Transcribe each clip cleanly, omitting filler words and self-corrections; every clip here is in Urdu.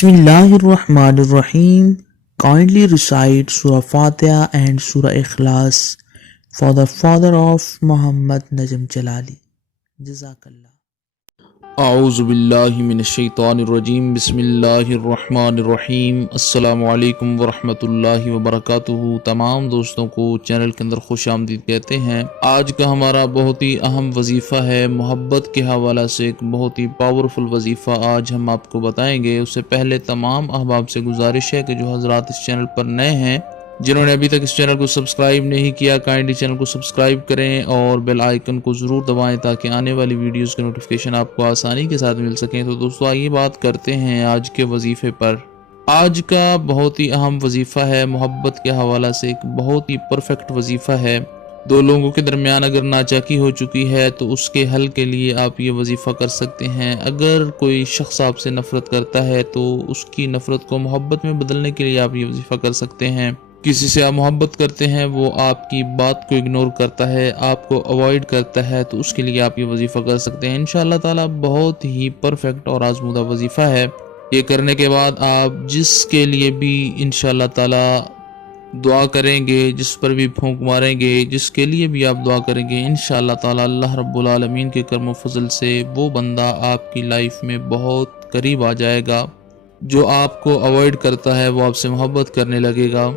Bismillahirrahmanirrahim. Kindly recite Surah Fatiha and Surah Ikhlas for the father of Muhammad Najm Jalali. Jazakallah. اعوذ باللہ من الشیطان الرجیم بسم اللہ الرحمن الرحیم السلام علیکم ورحمۃ اللہ وبرکاتہ۔ تمام دوستوں کو چینل کے اندر خوش آمدید کہتے ہیں۔ آج کا ہمارا بہت ہی اہم وظیفہ ہے، محبت کے حوالہ سے ایک بہت ہی پاورفل وظیفہ آج ہم آپ کو بتائیں گے۔ اس سے پہلے تمام احباب سے گزارش ہے کہ جو حضرات اس چینل پر نئے ہیں، جنہوں نے ابھی تک اس چینل کو سبسکرائب نہیں کیا، کائنڈلی چینل کو سبسکرائب کریں اور بیل آئیکن کو ضرور دبائیں تاکہ آنے والی ویڈیوز کے نوٹیفیکیشن آپ کو آسانی کے ساتھ مل سکیں۔ تو دوستو آئیے بات کرتے ہیں آج کے وظیفے پر۔ آج کا بہت ہی اہم وظیفہ ہے، محبت کے حوالہ سے ایک بہت ہی پرفیکٹ وظیفہ ہے۔ دو لوگوں کے درمیان اگر ناچاکی ہو چکی ہے تو اس کے حل کے لیے آپ یہ وظیفہ کر سکتے ہیں۔ اگر کوئی شخص آپ سے نفرت کرتا ہے تو اس کی نفرت کو محبت میں بدلنے کے لیے آپ یہ وظیفہ کر سکتے ہیں۔ کسی سے آپ محبت کرتے ہیں، وہ آپ کی بات کو اگنور کرتا ہے، آپ کو اوائڈ کرتا ہے، تو اس کے لیے آپ یہ وظیفہ کر سکتے ہیں۔ انشاءاللہ تعالی بہت ہی پرفیکٹ اور آزمودہ وظیفہ ہے۔ یہ کرنے کے بعد آپ جس کے لیے بھی انشاءاللہ تعالی دعا کریں گے، جس پر بھی پھونک ماریں گے، جس کے لیے بھی آپ دعا کریں گے، انشاءاللہ تعالی اللہ رب العالمین کے کرم و فضل سے وہ بندہ آپ کی لائف میں بہت قریب آ جائے گا۔ جو آپ کو اوائڈ کرتا ہے وہ آپ سے محبت کرنے لگے گا،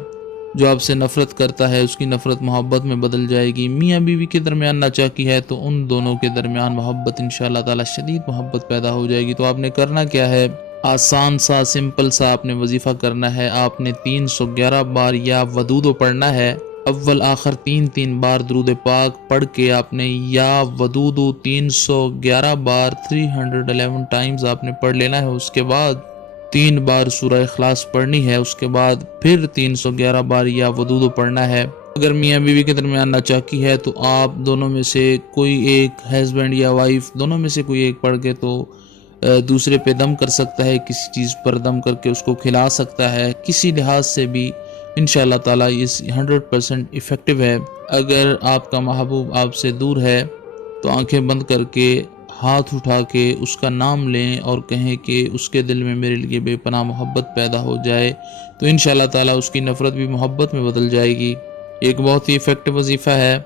جو آپ سے نفرت کرتا ہے اس کی نفرت محبت میں بدل جائے گی۔ میاں بیوی کے درمیان ناچاکی ہے تو ان دونوں کے درمیان محبت انشاءاللہ تعالی شدید محبت پیدا ہو جائے گی۔ تو آپ نے کرنا کیا ہے، آسان سا سمپل سا آپ نے وظیفہ کرنا ہے۔ آپ نے 311 بار یا ودودو پڑھنا ہے، اول آخر تین بار درود پاک پڑھ کے آپ نے یا ودودو 311 بار 311 ٹائمز آپ نے پڑھ لینا ہے۔ اس کے بعد 3 بار سورہ اخلاص پڑھنی ہے، اس کے بعد پھر 311 بار یا ودودو پڑھنا ہے۔ اگر میاں بیوی کے درمیان ناچاکی ہے تو آپ دونوں میں سے کوئی ایک، ہسبینڈ یا وائف، دونوں میں سے کوئی ایک پڑھ کے تو دوسرے پہ دم کر سکتا ہے، کسی چیز پر دم کر کے اس کو کھلا سکتا ہے۔ کسی لحاظ سے بھی انشاءاللہ تعالی یہ 100% ایفیکٹو ہے۔ اگر آپ کا محبوب آپ سے دور ہے تو آنکھیں بند کر کے ہاتھ اٹھا کے اس کا نام لیں اور کہیں کہ اس کے دل میں میرے لیے بے پناہ محبت پیدا ہو جائے، تو انشاءاللہ تعالی اس کی نفرت بھی محبت میں بدل جائے گی۔ ایک بہت ہی ایفیکٹو وظیفہ ہے،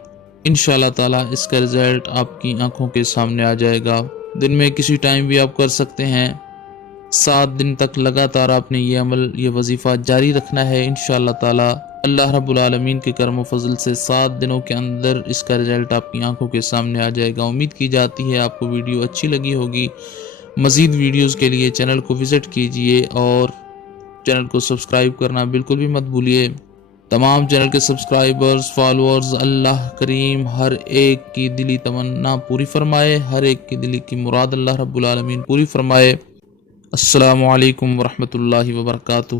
انشاءاللہ تعالی اس کا رزلٹ آپ کی آنکھوں کے سامنے آ جائے گا۔ دن میں کسی ٹائم بھی آپ کر سکتے ہیں، 7 دن تک لگاتار آپ نے یہ عمل، یہ وظیفہ جاری رکھنا ہے۔ انشاءاللہ تعالی اللہ رب العالمین کے کرم و فضل سے 7 دنوں کے اندر اس کا رزلٹ آپ کی آنکھوں کے سامنے آ جائے گا۔ امید کی جاتی ہے آپ کو ویڈیو اچھی لگی ہوگی۔ مزید ویڈیوز کے لیے چینل کو وزٹ کیجئے اور چینل کو سبسکرائب کرنا بالکل بھی مت بھولیے۔ تمام چینل کے سبسکرائبرز، فالوورز، اللہ کریم ہر ایک کی دلی تمنا پوری فرمائے، ہر ایک کی دلی کی مراد اللہ رب العالمین پوری فرمائے۔ السلام علیکم ورحمۃ اللہ وبرکاتہ۔